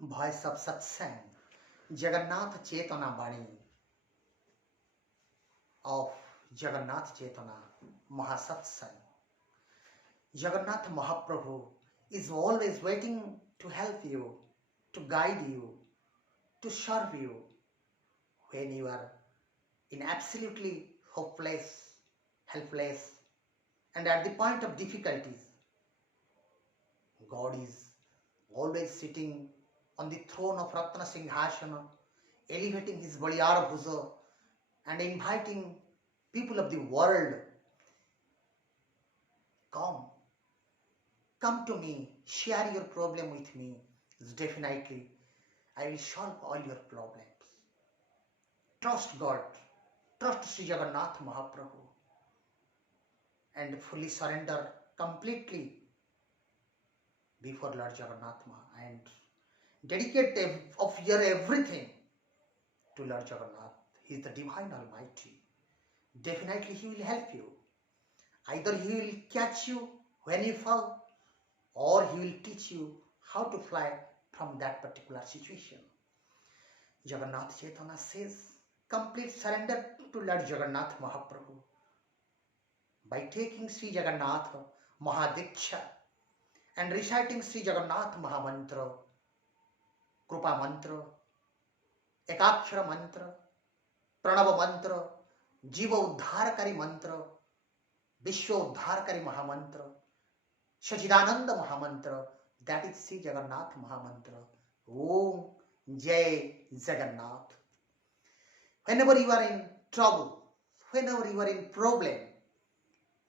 Voice of Satsang, Jagannath Chetana Bani of Jagannath Chetana Mahasatsang. Jagannath Mahaprabhu is always waiting to help you, to guide you, to serve you when you are in absolutely hopeless, helpless, and at the point of difficulties. God is always sitting on the throne of Ratna Singhasana, elevating his Baliyar Bhuja and inviting people of the world, come, come to me, share your problem with me. Definitely, I will solve all your problems. Trust God, trust Sri Jagannath Mahaprabhu, and fully surrender completely before Lord Jagannath Maha and dedicate of your everything to Lord Jagannath. He is the Divine Almighty. Definitely He will help you. Either He will catch you when you fall, or He will teach you how to fly from that particular situation. Jagannath Chaitanya says, complete surrender to Lord Jagannath Mahaprabhu by taking Sri Jagannath Mahadiksha and reciting Sri Jagannath Mahamantra, Krupa Mantra, Ekakshara Mantra, Pranava Mantra, Jiva Uddharakari Mantra, Vishwa Uddharakari Mahamantra, Sachidananda Mahamantra, that is Sri Jagannath Mahamantra. Om Jai Jagannath. Whenever you are in trouble, whenever you are in problem,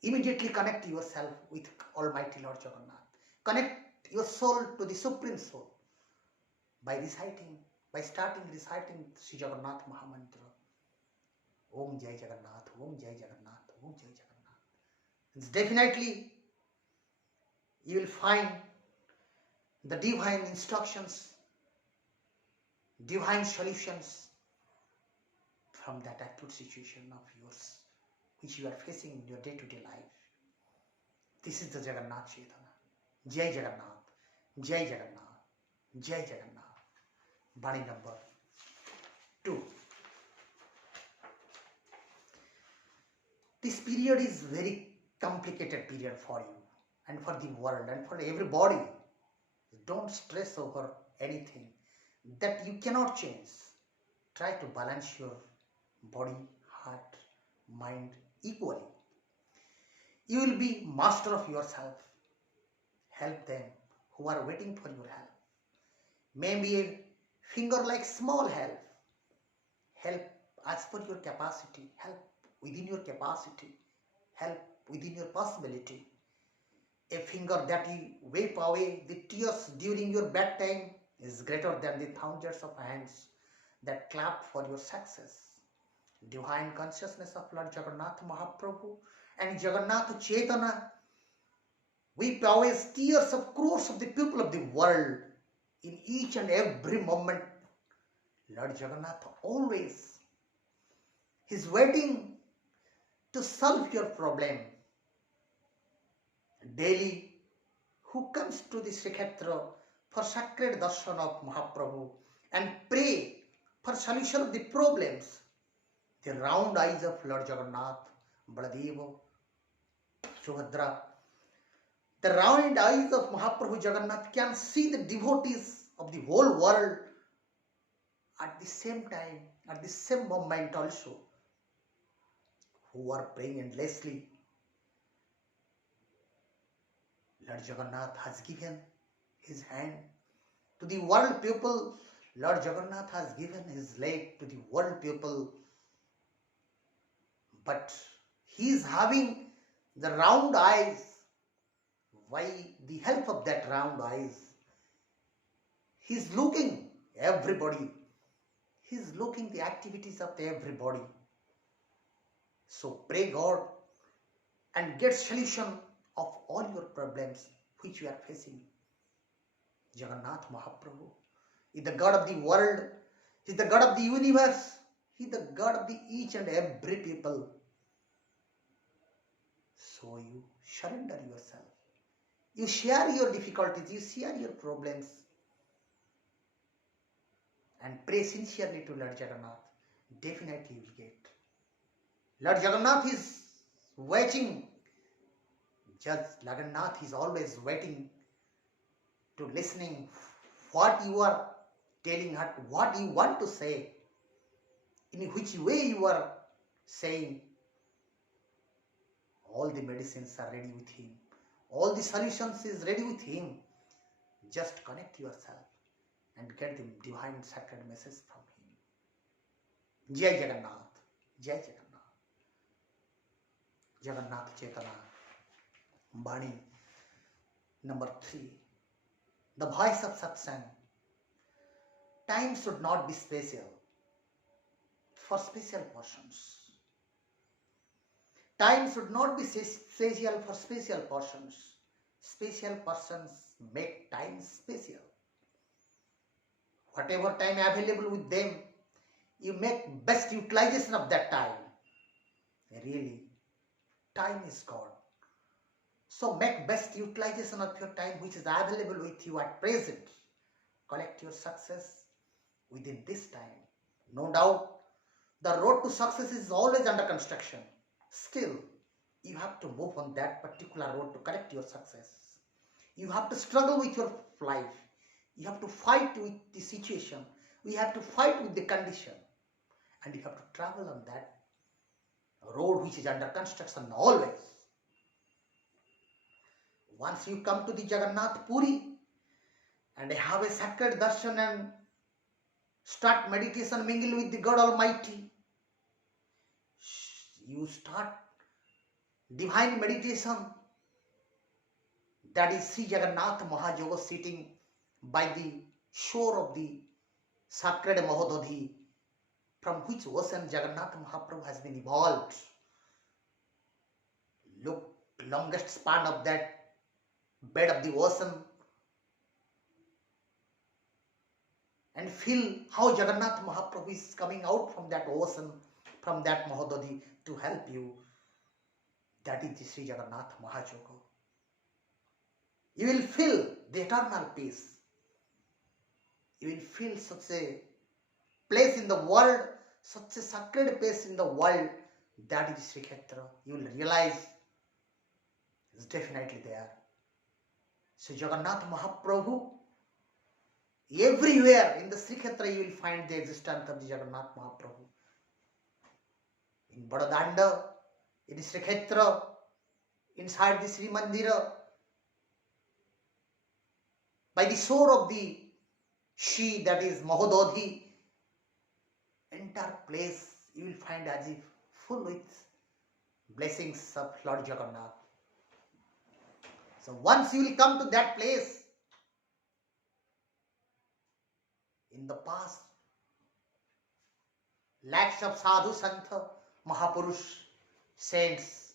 immediately connect yourself with Almighty Lord Jagannath. Connect your soul to the Supreme Soul by starting reciting Sri Jagannath Mahamantra. Om Jai Jagannath, Om Jai Jagannath, Om Jai Jagannath. It's definitely you will find the divine instructions, divine solutions from that acute situation of yours which you are facing in your day-to-day life. This is the Jagannath Chaitanya. Jai Jagannath, Jai Jagannath, Jai Jagannath. Bani number 2. This period is very complicated period for you and for the world and for everybody. Don't stress over anything that you cannot change. Try to balance your body, heart, mind equally. You will be master of yourself. Help them who are waiting for your help. Maybe a finger like small help. Help as per your capacity. Help within your capacity. Help within your possibility. A finger that you wipe away the tears during your bad time is greater than the thousands of hands that clap for your success. Divine consciousness of Lord Jagannath Mahaprabhu and Jagannath Chaitanya wipe away tears of crores of the people of the world in each and every moment. Lord Jagannath always is waiting to solve your problem. Daily, who comes to the Srikshetra for sacred darshan of Mahaprabhu and pray for solution of the problems, the round eyes of Lord Jagannath, Baladeva, Subhadra, the round eyes of Mahaprabhu Jagannath can see the devotees of the whole world at the same time, at the same moment also, who are praying endlessly. Lord Jagannath has given his hand to the world people. Lord Jagannath has given his leg to the world people. But he is having the round eyes. By the help of that round eyes, he is looking everybody. He is looking the activities of everybody. So pray God and get solution of all your problems which you are facing. Jagannath Mahaprabhu is the God of the world. He is the God of the universe. He is the God of the each and every people. So you surrender yourself. You share your difficulties. You share your problems. and pray sincerely to Lord Jagannath, definitely you will get. Lord Jagannath is waiting. Just Jagannath is always waiting to listening what you are telling her, what you want to say, in which way you are saying. All the medicines are ready with him. All the solutions is ready with him. Just connect yourself and get the divine sacred message from him. Jai Jagannath. Jai Jagannath. Jagannath Chetana. Bani. Number 3. The voice of satsang. Time should not be special for special persons. Time should not be special for special persons. Special persons make time special. Whatever time available with them, you make best utilization of that time. Really, time is God. So make best utilization of your time which is available with you at present. Collect your success within this time. No doubt, the road to success is always under construction. Still, you have to move on that particular road to collect your success. You have to struggle with your life. You have to fight with the situation. You have to fight with the condition. And you have to travel on that road which is under construction always. Once you come to the Jagannath Puri and have a sacred darshan and start meditation, mingle with the God Almighty, you start divine meditation. That is Sri Jagannath Mahayoga sitting by the shore of the sacred Mahododhi, from which ocean Jagannath Mahaprabhu has been evolved. Look, longest span of that bed of the ocean and feel how Jagannath Mahaprabhu is coming out from that ocean, from that Mahododhi to help you. That is the Sri Jagannath Mahayoga. You will feel the eternal peace. You will feel such a place in the world, such a sacred place in the world. That is Sri Kshetra. You will realize it's definitely there. So Jagannath Mahaprabhu, everywhere in the Sri Kshetra you will find the existence of the Jagannath Mahaprabhu. In Badadanda, in Sri Kshetra, inside the Sri Mandira, by the shore of the She, that is Mahododhi, entire place you will find as if full with blessings of Lord Jagannath. So once you will come to that place, in the past, lakhs of sadhu, santa, mahapurush, saints,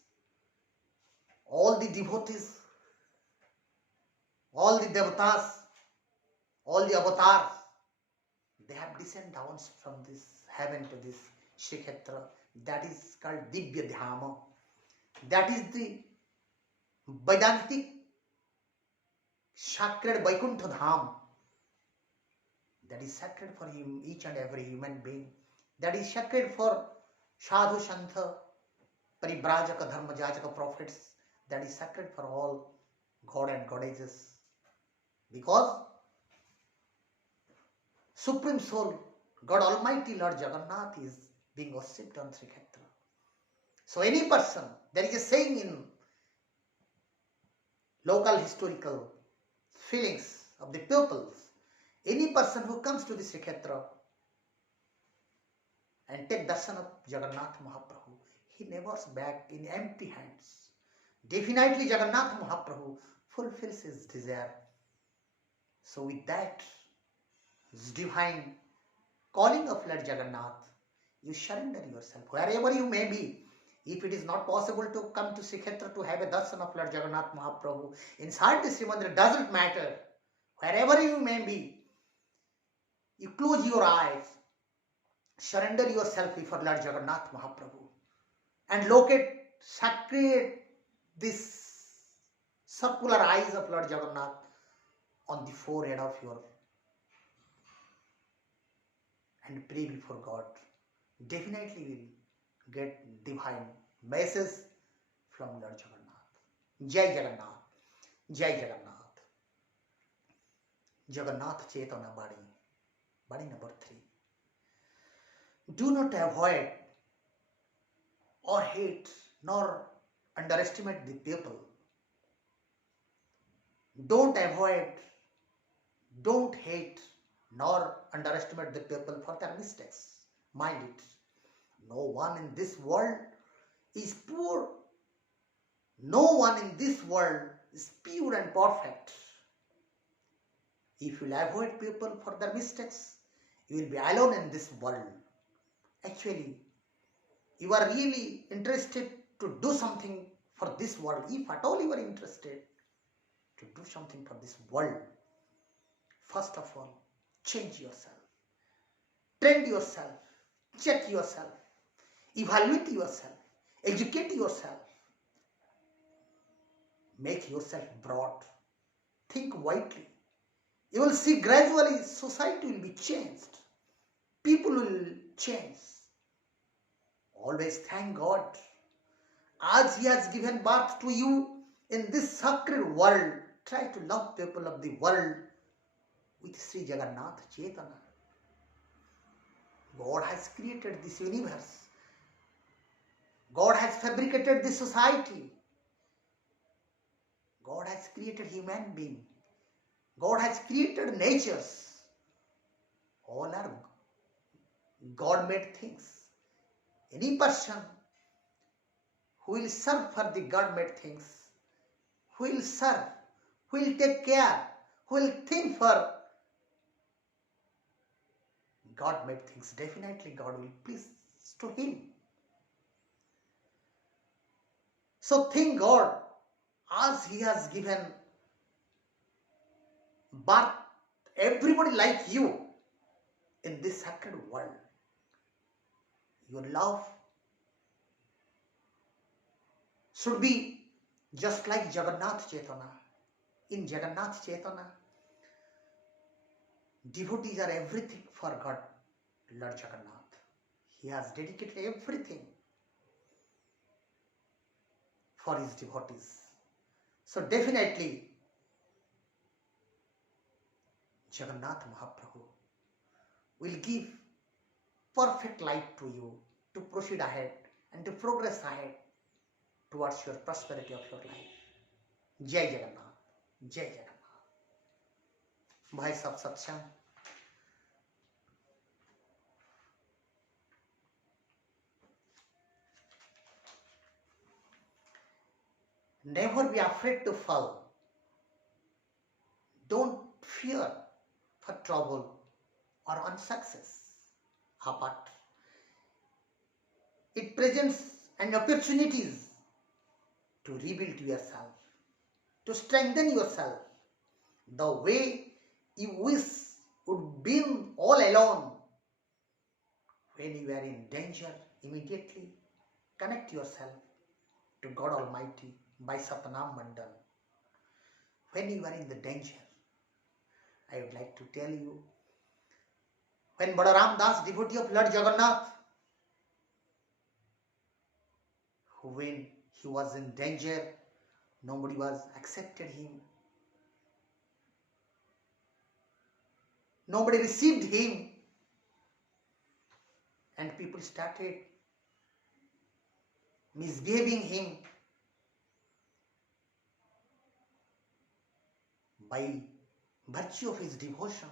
all the devotees, all the devatas, all the avatars, they have descended down from this heaven to this Sri Kshetra. That is called Divya Dhama. That is the Vedantic sacred Vaikuntha Dham. That is sacred for him, each and every human being. That is sacred for sadhu, santa, paribrajaka, dharmajajaka, prophets. That is sacred for all God and goddesses. Because Supreme Soul, God Almighty Lord Jagannath is being worshipped on Sri Kshetra. So any person, there is a saying in local historical feelings of the pupils, any person who comes to the Sri Kshetra and take darshan of Jagannath Mahaprabhu, he never goes back in empty hands. Definitely Jagannath Mahaprabhu fulfills his desire. So with that divine calling of Lord Jagannath, you surrender yourself wherever you may be. If it is not possible to come to Sri Kshetra to have a darshan of Lord Jagannath Mahaprabhu, inside the Sri Mandir, doesn't matter. Wherever you may be, you close your eyes, surrender yourself before Lord Jagannath Mahaprabhu and locate sacred this circular eyes of Lord Jagannath on the forehead of your and pray before God, definitely will get divine message from Lord Jagannath. Jai Jagannath, Jai Jagannath. Jagannath Chetana Body, body number 3. Do not avoid or hate nor underestimate the people. Don't avoid, don't hate nor underestimate the people for their mistakes. Mind it. No one in this world is poor. No one in this world is pure and perfect. If you will avoid people for their mistakes, you will be alone in this world. Actually, you are really interested to do something for this world. If at all you are interested to do something for this world, first of all, change yourself, train yourself, check yourself, evaluate yourself, educate yourself, make yourself broad, think widely. You will see gradually society will be changed, people will change. Always thank God as He has given birth to you in this sacred world. Try to love people of the world with Sri Jagannath Chetana. God has created this universe. God has fabricated this society. God has created human being. God has created natures. All are God-made things. Any person who will serve for the God-made things, who will serve, who will take care, who will think for God-made things, definitely God will please to him. So thank God as He has given birth everybody like you in this sacred world. Your love should be just like Jagannath Chetana. In Jagannath Chetana, devotees are everything for God, Lord Jagannath. He has dedicated everything for His devotees. So definitely, Jagannath Mahaprabhu will give perfect light to you to proceed ahead and to progress ahead towards your prosperity of your life. Jai Jagannath, Jai Jagannath. Bhai Sahab Satsang. Never be afraid to fall. Don't fear for trouble or unsuccess. Apart, it presents an opportunities to rebuild yourself, to strengthen yourself. The way you wish would be all alone. When you are in danger, immediately connect yourself to God Almighty by Satnam Mandan. When you are in the danger, I would like to tell you, when Balaram Das, devotee of Lord Jagannath, when he was in danger, nobody was accepted him. Nobody received him. And people started misbehaving him. By virtue of his devotion,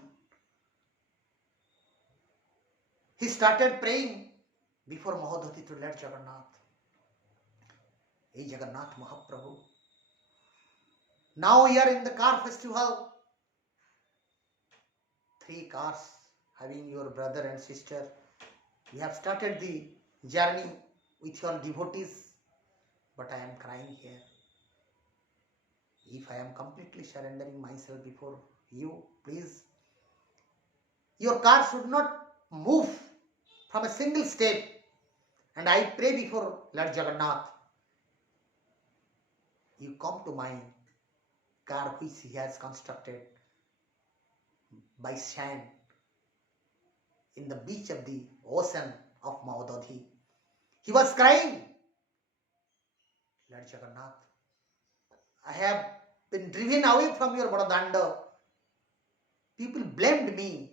he started praying before Mahodhati to Lord Jagannath. Hey Jagannath Mahaprabhu, now we are in the car festival. 3 cars having your brother and sister. We have started the journey with your devotees, but I am crying here. If I am completely surrendering myself before you, please, your car should not move from a single step. And I pray before Lord Jagannath, you come to my car which he has constructed by sand. in the beach of the ocean of Mahododhi. He was crying, Lord Jagannath, I have been driven away from your Baradanda. People blamed me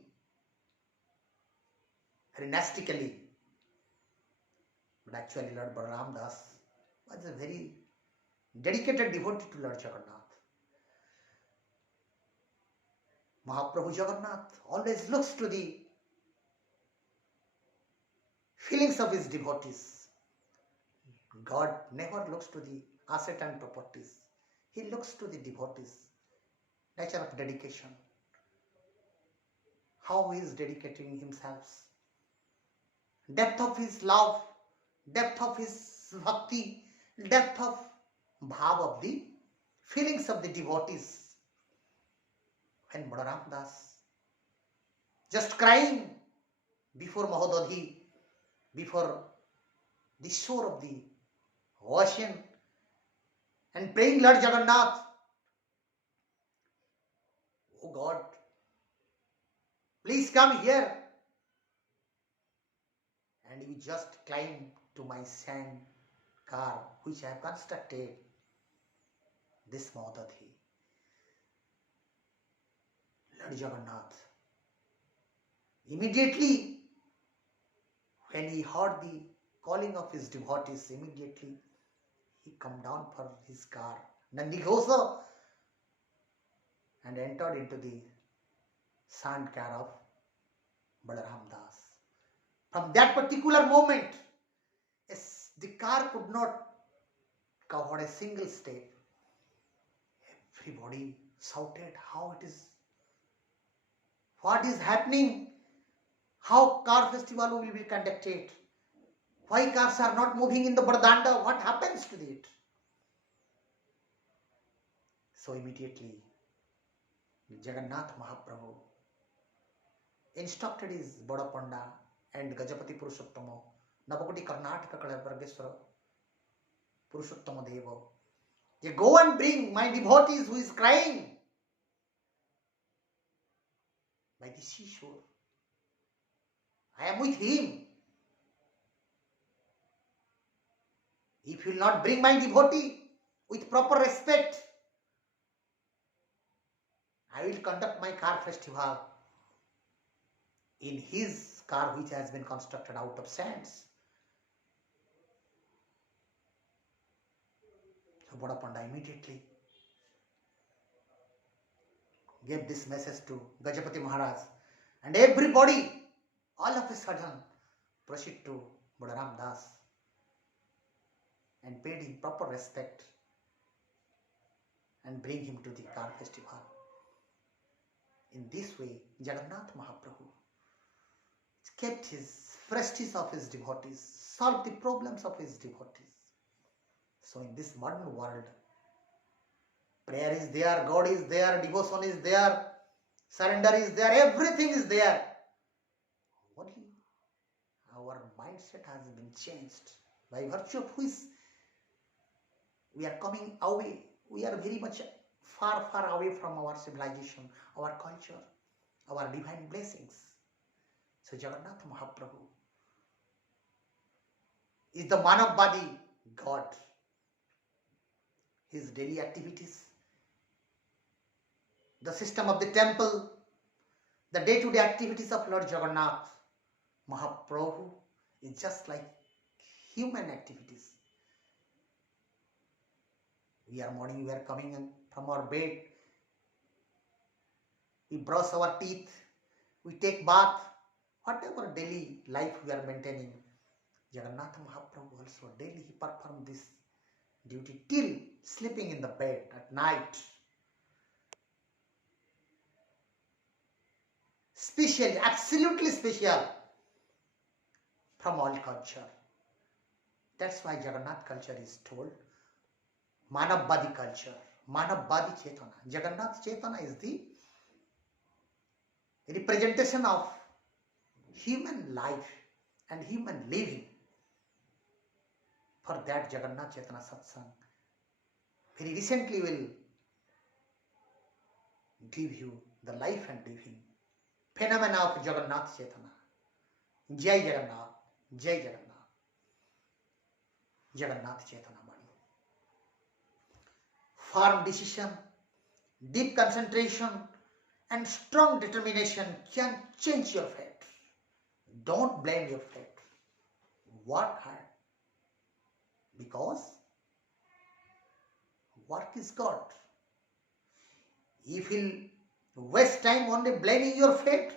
very nastically. But actually Lord Balaram Das was a very dedicated devotee to Lord Jagannath. Mahaprabhu Jagannath always looks to the feelings of his devotees. God never looks to the asset and properties. He looks to the devotees. Nature of dedication. How he is dedicating himself. Depth of his love. Depth of his bhakti. Depth of bhav of the feelings of the devotees. When Balaram Das just crying before Mahododhi, before the shore of the ocean, and praying, Lord Jagannath, oh God, please come here. And you just climb to my sand car which I have constructed, this Mahododhi. Lord Jagannath, immediately when he heard the calling of his devotees, immediately he come down for his car, Nandighosa, and entered into the sand car of Balaram Das. From that particular moment, the car could not cover a single step. Everybody shouted, how it is, what is happening, how car festival will be conducted, why cars are not moving in the Bardanda, what happens to it? So immediately, Jagannath Mahaprabhu instructed his Bada Panda and Gajapati Purushottama, Navakoti Karnataka Kalavargeswara Purushottama Deva, you go and bring my devotees who is crying by the seashore. I am with him. If you will not bring my devotee with proper respect, I will conduct my car festival in his car which has been constructed out of sands. So Bada Panda immediately gave this message to Gajapati Maharaj, and everybody all of a sudden proceed to Balaram Das and paid him proper respect and bring him to the car festival. In this way, Jagannath Mahaprabhu kept his prestige of his devotees, solved the problems of his devotees. So in this modern world, prayer is there, God is there, devotion is there, surrender is there, everything is there. Only our mindset has been changed by virtue of which we are coming away. We are very much far away from our civilization, our culture, our divine blessings. So Jagannath Mahaprabhu is the Manavvadi God. His daily activities, the system of the temple, the day-to-day activities of Lord Jagannath Mahaprabhu is just like human activities. We are morning, we are coming in from our bed, we brush our teeth, we take bath, whatever daily life we are maintaining. Jagannath Mahaprabhu also daily he performed this duty till sleeping in the bed at night. Special, absolutely special from all culture. That's why Jagannath culture is told Manavvadi culture, Manavvadi Chetana. Jagannath Chetana is the representation of human life and human living. For that Jagannath Chetana Satsang very recently will give you the life and living phenomena of Jagannath Chetana. जय जगन्नाथ, जय जगन्नाथ, जगन्नाथ चेतना बाणी। Firm decision, deep concentration, and strong determination can change your fate. Don't blame your fate. Work hard, because work is God. If you'll waste time only blaming your fate,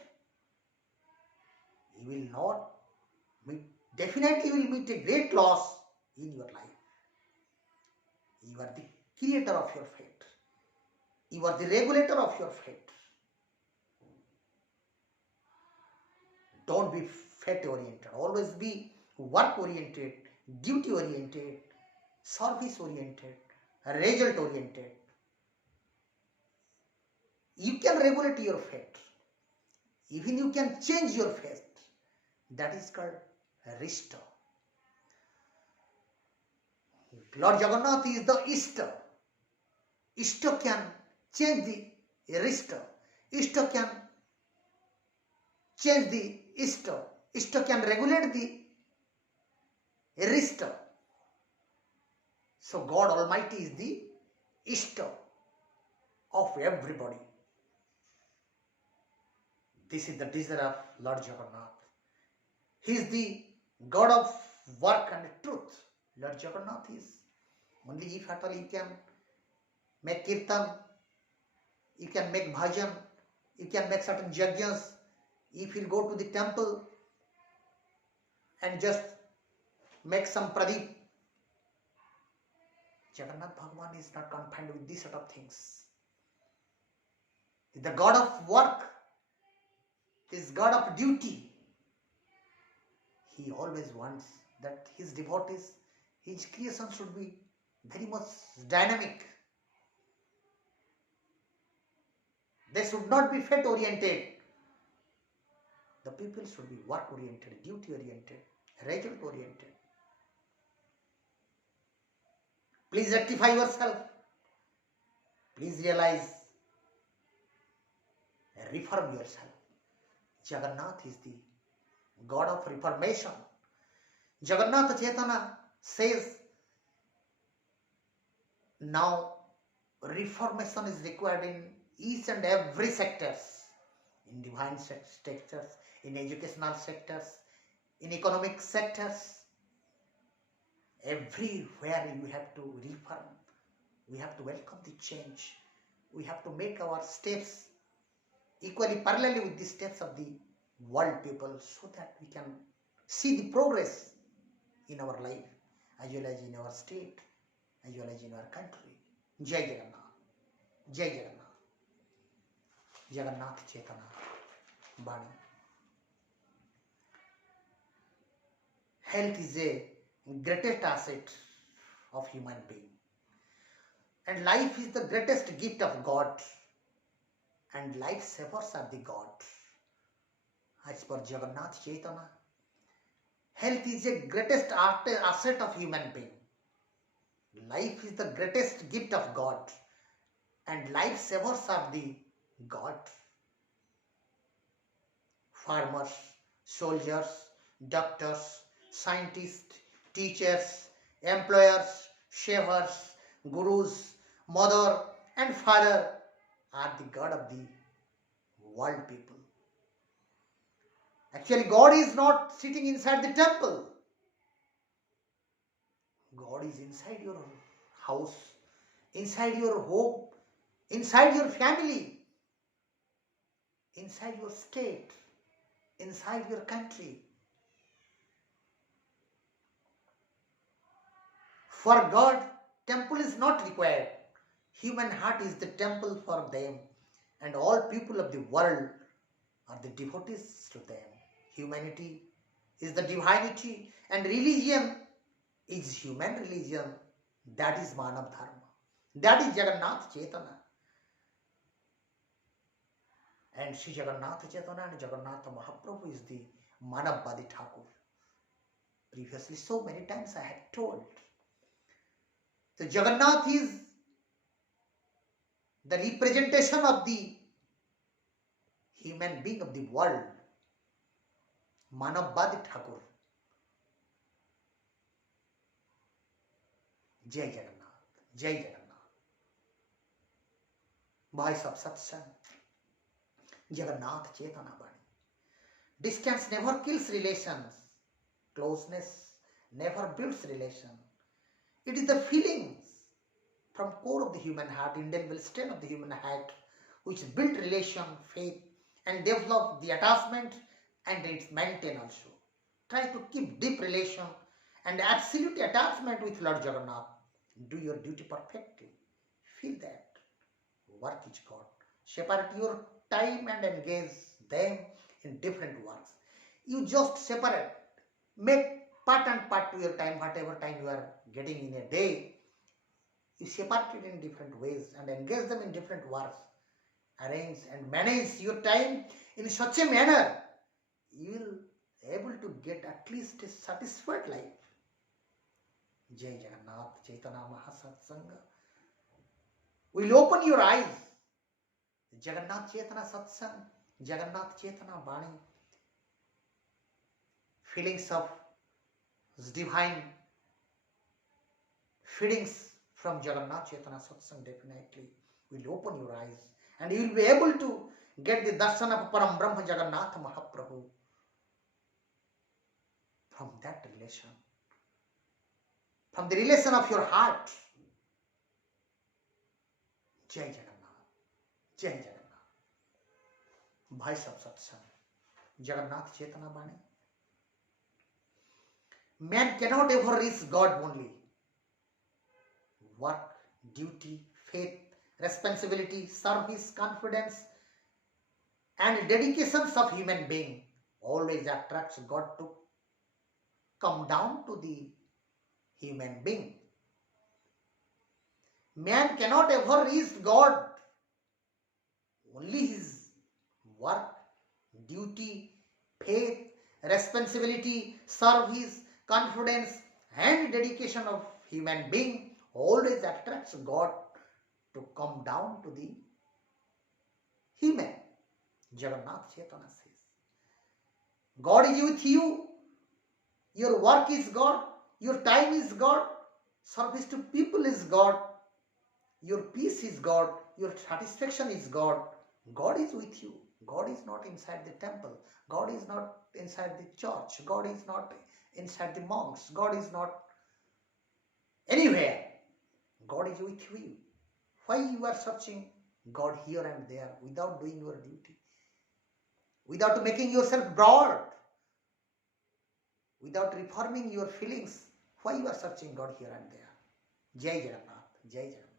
you will not meet, definitely will meet a great loss in your life. You are the creator of your fate. You are the regulator of your fate. Don't be fate oriented. Always be work oriented, duty oriented, service oriented, result oriented. You can regulate your fate. Even you can change your fate. That is called restore. Lord Jagannath is the Ishta. Ishta can change the Rishta. Ishta can change the Ishta. Ishta can regulate the Rishta. So God Almighty is the Ishta of everybody. This is the desire of Lord Jagannath. He is the God of work and truth. Lord Jagannath is. Only if at all you can make kirtan, you can make bhajan, you can make certain yajnas. If you go to the temple and just make some pradeep, Jagannath Bhagavan is not confined with these sort of things. He is the God of work. He is God of duty. He always wants that his devotees, his creation should be very much dynamic. They should not be fate oriented. The people should be work oriented, duty oriented, result oriented. Please rectify yourself. Please realize, reform yourself. Jagannath is the God of reformation. Jagannath Chaitanya says, now reformation is required in each and every sectors, in divine sectors, in educational sectors, in economic sectors. Everywhere you have to reform. We have to welcome the change. We have to make our steps equally parallelly with the steps of the world people, so that we can see the progress in our life, as well as in our state, as well as in our country. Jai Jagannath. Jai Jagannath. Jagannath Chaitanya Bani. Health is a greatest asset of human being. And life is the greatest gift of God. And life savers are the God. As per Jagannath Chaitanya, health is the greatest asset of human being. Life is the greatest gift of God. And life savers are the God. Farmers, soldiers, doctors, scientists, teachers, employers, shavers, gurus, mother and father are the God of the world people. Actually, God is not sitting inside the temple. God is inside your house, inside your home, inside your family, inside your state, inside your country. For God, temple is not required. Human heart is the temple for them, and all people of the world are the devotees to them. Humanity is the divinity, and religion is human religion. That is Manav Dharma. That is Jagannath Chaitanya. And Sri Jagannath Chaitanya and Jagannath Mahaprabhu is the Manavvadi Thakur. Previously, so many times I had told. So Jagannath is the representation of the human being of the world. मानववादी Thakur. जय जगन्नाथ, जय जगन्नाथ। भाई सब सत्संग, जगन्नाथ चेतना वाणी। Distance never kills relations. Closeness never builds relation. It is the feelings from core of the human heart, indelible stain of the human heart, which build relation, faith, and develop the attachment and its maintain also. Try to keep deep relation and absolute attachment with Lord Jagannath. Do your duty perfectly. Feel that work is God. Separate your time and engage them in different works. You just separate, make part and part to your time, whatever time you are getting in a day. You separate it in different ways and engage them in different works. Arrange and manage your time in such a manner you will able to get at least a satisfied life. Jai Jagannath Chaitanya Mahasatsanga will open your eyes. Jagannath Chaitanya Satsang, Jagannath Chaitanya Bani, feelings of divine feelings from Jagannath Chaitanya Satsang definitely will open your eyes and you will be able to get the darshan of Param Brahma Jagannath Mahaprabhu from that relation, from the relation of your heart. Jai Jagannath, Jai Jagannath. भाई सब सत्संग, Jagannath Chaitanya Bani. Man cannot ever reach God only. Work, duty, faith, responsibility, service, confidence, and dedications of human being always attracts God to come down to the human being. Man cannot ever reach God. Only his work, duty, faith, responsibility, service, confidence, and dedication of human being always attracts God to come down to the human. Jagannath Chaitanya says, God is with you, your work is God, your time is God, service to people is God, your peace is God, your satisfaction is God. God is with you. God is not inside the temple. God is not inside the church. God is not inside the monks. God is not anywhere. God is with you. Why you are searching God here and there without doing your duty, without making yourself broad, without reforming your feelings? Why you are searching God here and there? Jai Jagannath, Jai Jagannath,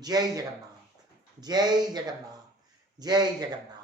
Jai Jagannath, Jai Jagannath, Jai Jagannath.